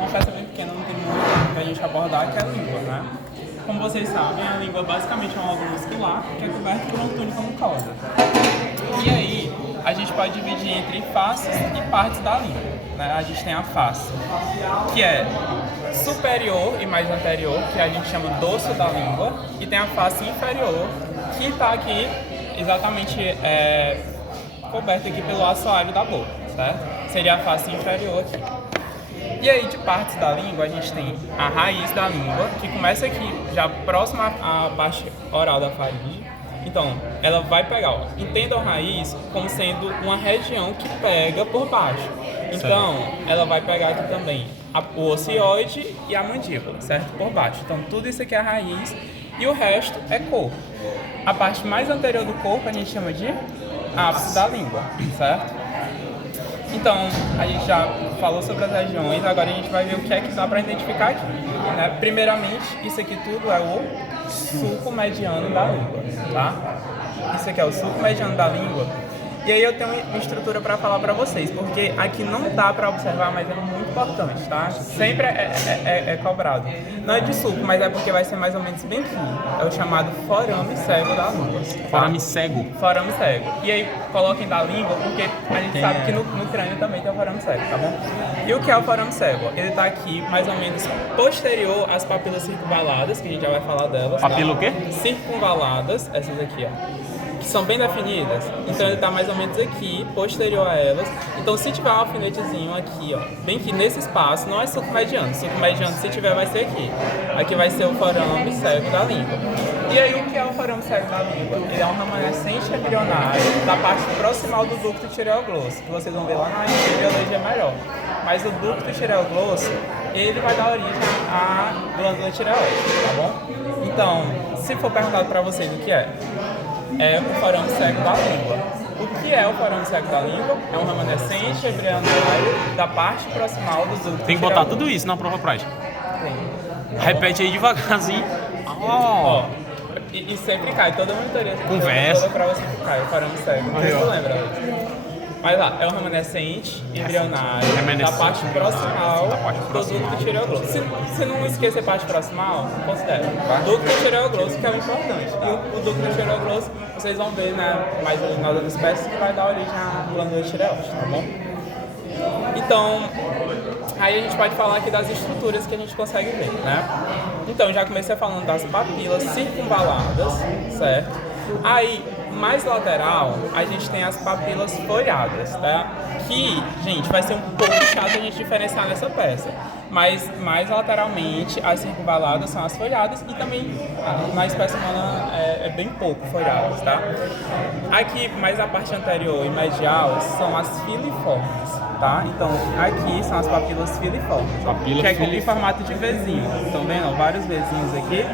Uma peça bem pequena, não tem muito pra gente abordar, que é a língua, né? Como vocês sabem, a língua basicamente é um órgão muscular que é coberto por uma túnica mucosa. E aí, a gente pode dividir entre faces e partes da língua, né? A gente tem a face, que é superior e mais anterior, que a gente chama dorso da língua, e tem a face inferior, que está aqui exatamente coberta aqui pelo assoalho da boca, certo? Seria a face inferior aqui. E aí, de partes da língua, a gente tem a raiz da língua, que começa aqui, já próxima à parte oral da faringe. Então, ela vai pegar, ó, entendam a raiz como sendo uma região que pega por baixo. Então, ela vai pegar aqui também o ocioide e a mandíbula, certo? Por baixo. Então, tudo isso aqui é a raiz e o resto é corpo. A parte mais anterior do corpo a gente chama de ápice da língua, certo? Então, a gente já falou sobre as regiões, agora a gente vai ver o que é que dá para identificar aqui, né? Primeiramente, isso aqui tudo é o sulco mediano da língua, tá? Isso aqui é o sulco mediano da língua. E aí eu tenho uma estrutura para falar para vocês, porque aqui não dá para observar, mas é muito importante, tá? Sempre é cobrado. Não é de sulco, mas é porque vai ser mais ou menos bem aqui. É o chamado forame cego da língua. Tá? Forame cego? Forame cego. E aí coloquem da língua, porque a gente sabe que no crânio também tem o forame cego, tá bom? E o que é o forame cego? Ele tá aqui mais ou menos posterior às papilas circunvaladas, que a gente já vai falar delas. Papila tá? o quê? Circunvaladas, essas aqui, ó. Que são bem definidas, então ele está mais ou menos aqui, posterior a elas. Então se tiver um alfinetezinho aqui, ó, bem que nesse espaço, não é sulco mediano. Sulco mediano, se tiver, vai ser aqui. Aqui vai ser o forame cego da língua. E aí o que é o forame cego da língua? Ele é um remanescente embrionário da parte proximal do ducto tireoglosso, que vocês vão ver lá na biologia melhor. Mas o ducto tireoglosso, ele vai dar origem à glândula tireoide, tá bom? Então, se for perguntado para vocês o que é o forame cego da língua. O que é o forame cego da língua? É um remanescente embrionário da parte proximal do ducto. Tem que botar tudo isso na prova prática. Tem. Repete aí devagarzinho. Ó, e sempre cai, toda a monitoria. Conversa. Toda prova sempre cai, o forame cego. Não sei se tu lembra. Mas lá, é um remanescente embrionário da parte proximal do ducto tireoglosso. Se não esquecer parte proximal, considera. Ducto tireoglosso, que é o importante. E o ducto tireoglosso, vocês vão ver, né, mais nas outras espécies, que vai dar origem à glândula tireoide, tá bom? Então, aí a gente pode falar aqui das estruturas que a gente consegue ver, né? Então, já comecei falando das papilas circunvaladas, certo? Aí, mais lateral, a gente tem as papilas folhadas, tá? Que, gente, vai ser um pouco chato a gente diferenciar nessa peça. Mas, mais lateralmente, as circunvaladas são as folhadas e também na espécie humana é bem pouco folhadas, tá? Aqui, mais a parte anterior e medial, são as filiformes, tá? Então, aqui são as papilas filiformes, que é aquele formato de Vzinho. Estão vendo? Vários Vzinhos aqui,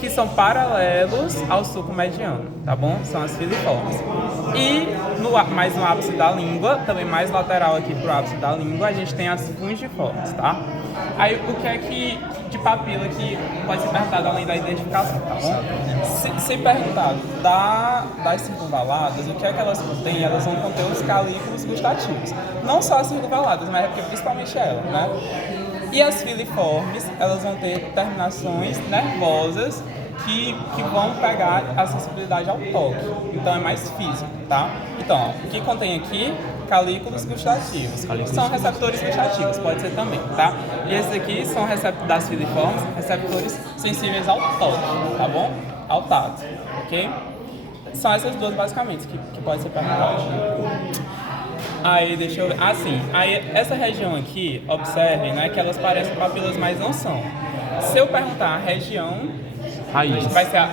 que são paralelos ao sulco mediano, tá bom? São as filiformes. E mais no ápice da língua, também mais lateral aqui pro ápice da língua, a gente tem as fungiformes, tá? Aí o que é que de papila que pode ser perguntado além da identificação, tá bom? Se perguntado das circunvaladas, o que é que elas contêm? Elas vão conter os calículos gustativos. Não só as circunvaladas, mas é porque principalmente elas, né? E as filiformes, elas vão ter terminações nervosas que vão pegar a sensibilidade ao toque. Então é mais físico, tá? Então, ó, o que contém aqui? Calículos gustativos. São receptores gustativos, pode ser também, tá? E esses aqui são das filiformes, receptores sensíveis ao toque, tá bom? Ao tato, ok? São essas duas basicamente que pode ser perguntado. Aí, deixa eu ver. Ah, sim. Aí, essa região aqui, observem, né, que elas parecem papilas, mas não são. Se eu perguntar a região... Raiz. Vai ser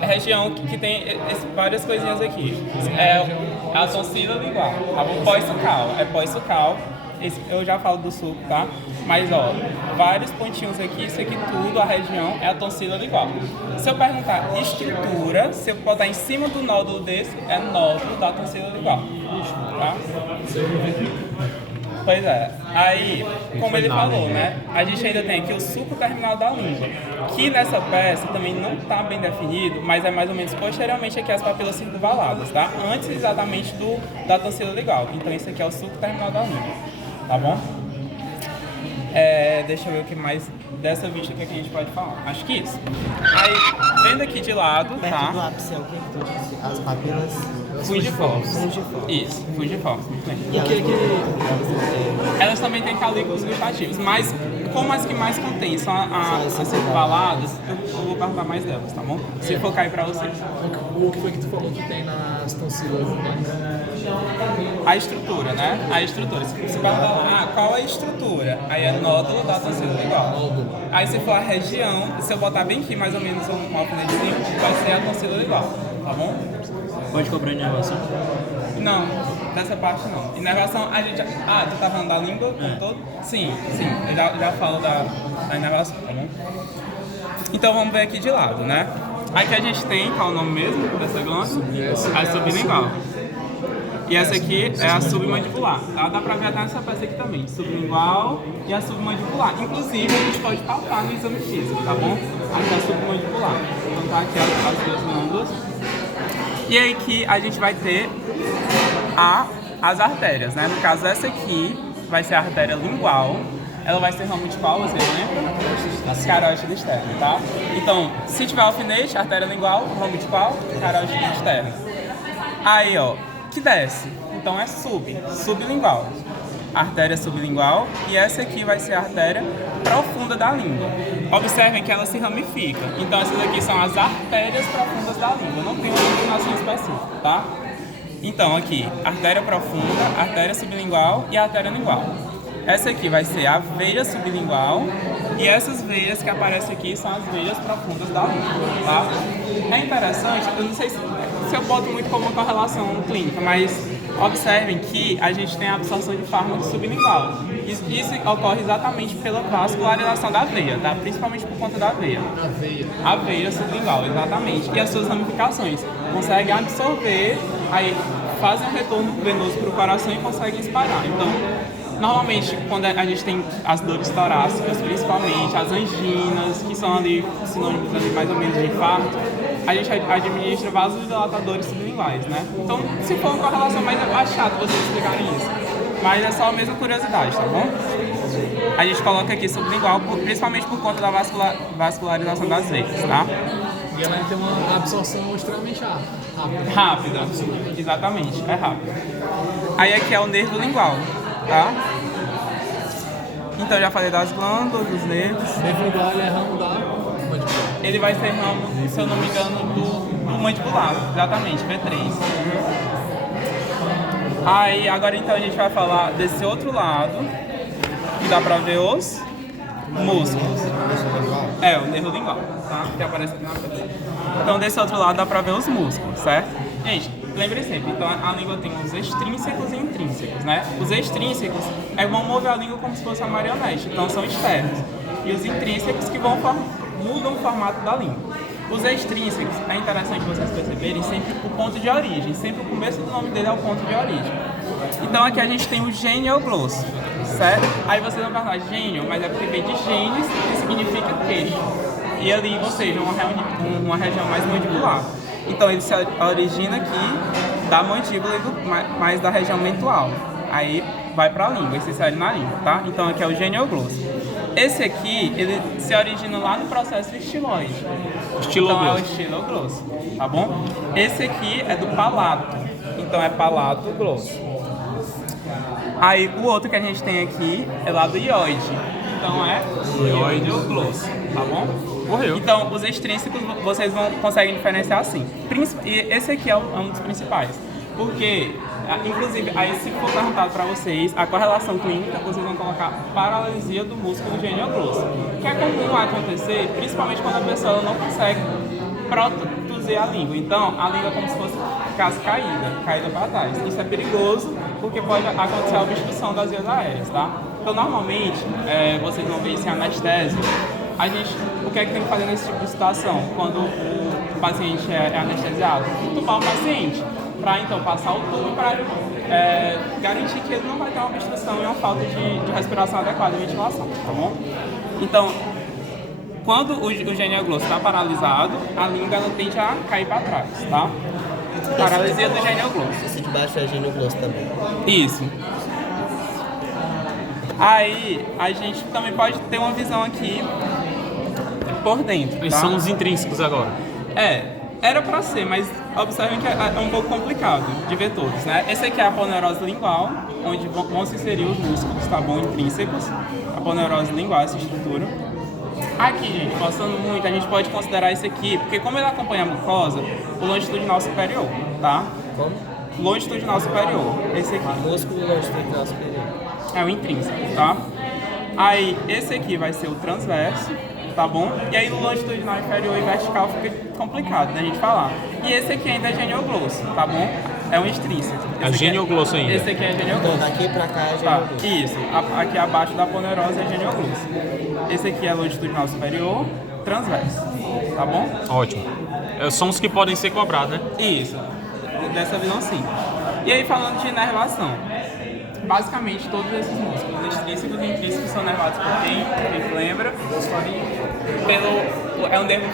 região que tem várias coisinhas aqui. É a tonsila lingual, tá bom? Pós-sucal. É pós-sucal. Eu já falo do suco, tá? Mas, ó, vários pontinhos aqui, isso aqui tudo, a região, é a tonsila lingual. Se eu perguntar estrutura, se eu botar em cima do nódulo desse, é nódulo da tonsila lingual, tá? Pois é. Aí, como ele falou, né? A gente ainda tem aqui o sulco terminal da língua, que nessa peça também não está bem definido, mas é mais ou menos posteriormente aqui as papilas circunvaladas, tá? Antes exatamente da tonsila lingual. Então, esse aqui é o sulco terminal da língua, tá bom? Deixa eu ver o que mais dessa vista que a gente pode falar. Acho que isso. Aí, vendo aqui de lado, Perto tá? do ápice é o que tu disse? As papilas Fungiformes. fungiformes. Isso, fungiformes, muito bem. E elas Elas também têm calículas gustativos, mas como as que mais contêm são as circunvaladas, eu vou perguntar mais delas, tá bom? Se for cair pra vocês. O que foi que tu falou que tem nas tonsilas humanas? A estrutura, né? A estrutura. Se você perguntar qual é a estrutura? Aí é nódulo da tonsila lingual. Aí se for a região, se eu botar bem aqui mais ou menos um alfinetezinho, vai ser a tonsila lingual, tá bom? Pode cobrar inervação? Não, dessa parte não. Inervação, a gente... tu tá falando da língua como todo? Sim, eu já falo da inervação, tá bom? Então vamos ver aqui de lado, né? Aqui a gente tem, qual é o nome mesmo dessa glândula? A sublingual. E essa aqui é a submandibular, tá? Dá pra ver até nessa peça aqui também, sublingual e a submandibular. Inclusive, a gente pode palpar no exame físico, tá bom? Aqui é a submandibular. Então tá aqui as duas glândulas. E aí que a gente vai ter as artérias, né? No caso, essa aqui vai ser a artéria lingual. Ela vai ser ramo de qual, vocês lembram? Carótida externa, tá? Então, se tiver alfinete, artéria lingual, ramo de qual? Carótida externa. Aí, ó, que desce. Então é sublingual. Artéria sublingual. E essa aqui vai ser a artéria profunda da língua. Observem que ela se ramifica. Então essas aqui são as artérias profundas da língua. Não tem uma denominação específica, tá? Então aqui, artéria profunda, artéria sublingual e artéria lingual. Essa aqui vai ser a veia sublingual. E essas veias que aparecem aqui são as veias profundas da língua, tá? É interessante, eu não sei se eu boto muito como uma correlação clínica, mas observem que a gente tem a absorção de fármaco sublingual. Isso ocorre exatamente pela vascularização da veia, tá? Principalmente por conta da veia. A veia sublingual, exatamente. E as suas ramificações conseguem absorver, aí fazem um retorno venoso para o coração e conseguem espalhar. Então, normalmente, quando a gente tem as dores torácicas, principalmente as anginas, que são ali sinônimos ali mais ou menos de infarto, a gente administra vasodilatadores sublinguais, né? Então, se for uma correlação mais chato vocês explicarem isso. Mas é só a mesma curiosidade, tá bom? A gente coloca aqui sublingual, principalmente por conta da vascularização das veias, tá? E ela tem uma absorção extremamente rápida. Rápida, exatamente, é rápida. Aí aqui é o nervo lingual, tá? Então já falei das glândulas, dos nervos. O nervo lingual é ramo da mandibular. Ele vai ser ramo, se eu não me engano, do mandibular, exatamente, V3. Aí agora então a gente vai falar desse outro lado, que dá pra ver os músculos. É, o nervo lingual, tá? Que aparece aqui na frente. Então desse outro lado dá pra ver os músculos, certo? Gente, lembrem sempre, então a língua tem os extrínsecos e intrínsecos, né? Os extrínsecos vão mover a língua como se fosse a marionete, então são externos. E os intrínsecos que mudam o formato da língua. Os extrínsecos, é interessante vocês perceberem sempre o ponto de origem, sempre o começo do nome dele é o ponto de origem. Então aqui a gente tem o gênio-glosso, certo? Aí vocês vão falar gênio, mas é porque vem de genes, que significa queixo. E ali, ou seja, uma região mais mandibular. Então ele se origina aqui da mandíbula e mais da região mental. Aí vai para a língua, se insere na língua, tá? Então aqui é o gênio-glosso. Esse aqui, ele se origina lá no processo estiloide. Então é o estiloglosso, tá bom? Esse aqui é do palato, então é palato grosso. Aí o outro que a gente tem aqui é lá do ióide, então é ióide-glosso, tá bom? Morreu. Então os extrínsecos vocês conseguem diferenciar assim. E esse aqui é um dos principais, porque inclusive, aí se for perguntado para vocês a correlação clínica, vocês vão colocar paralisia do músculo gênio-glosso, que é comum acontecer, principalmente quando a pessoa não consegue protrudir a língua. Então, a língua é como se fosse caída para trás. Isso é perigoso, porque pode acontecer a obstrução das vias aéreas, tá? Então, normalmente, vocês vão ver isso em anestésio. O que é que tem que fazer nesse tipo de situação? Quando o paciente é anestesiado? Entubar o paciente, para então passar o tubo para garantir que ele não vai ter uma obstrução e uma falta de respiração adequada e ventilação, tá bom? Então, quando o gênio-glosso está paralisado, a língua ela tende a cair para trás, tá? Paralisia do gênio-glosso. Esse de baixo é gênio-glosso também. Isso. Aí a gente também pode ter uma visão aqui por dentro, Eles tá? são os intrínsecos agora. Era pra ser, mas observem que é um pouco complicado de ver todos, né? Esse aqui é a aponeurose lingual, onde vão se inserir os músculos, tá bom? Intrínsecos. Aponeurose lingual, essa estrutura. Aqui, gente, passando muito, a gente pode considerar esse aqui, porque como ele acompanha a mucosa, o longitudinal superior, tá? Como? Longitudinal superior, esse aqui. Músculo longitudinal superior. É o intrínseco, tá? Aí, esse aqui vai ser o transverso, tá bom? E aí, no longitudinal inferior e vertical fica complicado da gente falar. E esse aqui ainda é genioglosso, tá bom? É um extrínseco. É genioglosso ainda. Esse aqui é Então, genioglosso. daqui pra cá é Tá, genioglosso. isso. Aqui abaixo da aponeurose é genioglosso. Esse aqui é longitudinal superior, transverso, tá bom? Ótimo. São os que podem ser cobrados, né? Isso, dessa visão sim. E aí falando de inervação, basicamente todos esses músculos extrínsecos e intrínsecos são inervados por quem lembra? É um nervo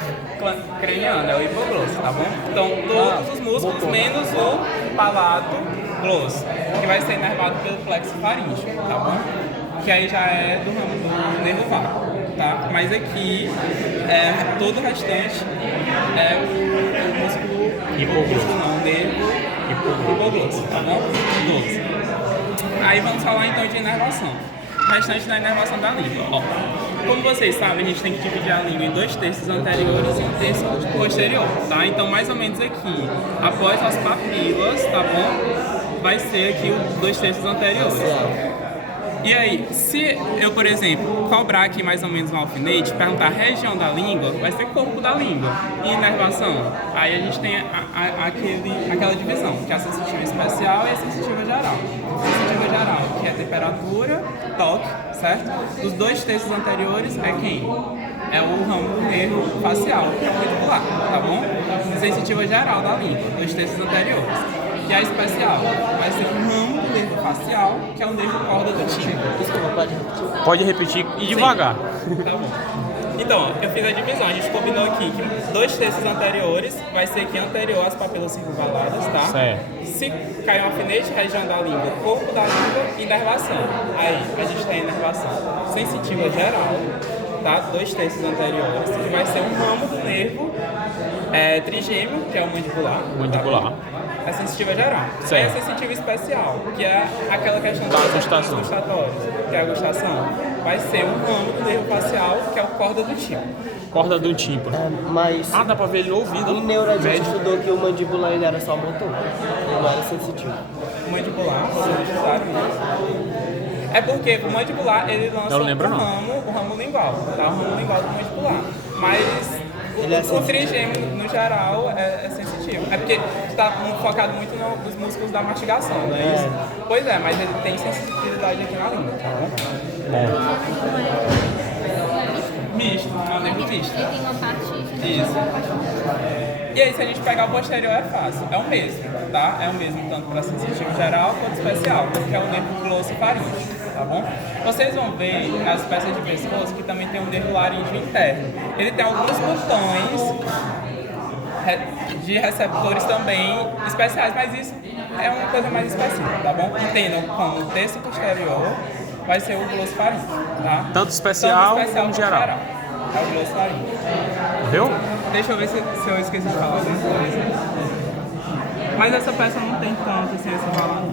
craniano, é o hipoglosso, tá bom? Então todos os músculos menos o palato glosso, que vai ser inervado pelo plexo faríngeo, tá bom? Que aí já é do ramo do nervo vago, tá? Mas aqui, todo o restante é o músculo hipoglosso, não, o nervo hipoglosso, tá bom? Glosso. Aí vamos falar então de inervação. O restante da inervação da língua. Ó, como vocês sabem, a gente tem que dividir a língua em 2 terços anteriores e 1 terço posterior, tá? Então, mais ou menos aqui, após as papilas, tá bom? Vai ser aqui os 2 terços anteriores. E aí, se eu, por exemplo, cobrar aqui mais ou menos um alfinete, perguntar a região da língua, vai ser corpo da língua. E inervação? Aí a gente tem aquela divisão, que é a sensitiva especial e a sensitiva geral. Sensitiva geral, que é temperatura, toque, certo? Os 2 terços anteriores é quem? É o ramo do nervo facial, que é o mandibular, tá bom? Sensitiva geral da língua, 2 terços anteriores. E a especial vai ser um ramo do nervo facial, que é o nervo corda do tímpano. Desculpa, pode repetir. Pode repetir e devagar. Tá bom. Então, eu fiz a divisão. A gente combinou aqui que 2 terços anteriores vai ser aqui anterior às papilas circunvaladas, tá? Certo. Se cair um alfinete, região da língua, corpo da língua e inervação. Aí, a gente tem inervação sensitiva geral, tá? 2 terços anteriores, que vai ser um ramo do nervo trigêmeo, que é o mandibular. Mandibular. Tá? É sensitiva geral. Certo. É a sensitiva especial, que é aquela questão Da gustação. gustatórios, que é a gustação. Vai ser um ramo do nervo facial, que é o corda do tímpano. Corda do tímpano. Mas Dá pra ver ele no ouvido. em neuro a gente Médio. estudou que o mandibular ele era só motor, ele não era sensitivo. Mandibular, claro, né? É porque o mandibular, ele lança Não lembro, não. o ramo lingual, tá? O ramo lingual do mandibular. Mas Ele é o sensitivo. trigêmeo, no geral, é sensitivo. É porque está focado muito nos músculos da mastigação, não é isso? Pois é, mas ele tem sensibilidade aqui na língua, tá bom? Misto, é um nervo misto. Ele tem uma parte Isso. E aí, se a gente pegar o posterior, é fácil. É o mesmo, tá? É o mesmo tanto para sensitivo geral quanto especial, que é o nervo glossofaríngeo, tá bom? Vocês vão ver nas peças de pescoço que também tem um nervo laríngeo interno. Ele tem alguns botões de receptores também especiais, mas isso é uma coisa mais específica, tá bom? Entendam como o terço posterior vai ser o glossofaríngeo, tá? Tanto especial como quanto geral. É o glossofaríngeo. Viu? Deixa eu ver se eu esqueci de falar alguma coisa. Mas essa peça não tem tanto assim, essa valor.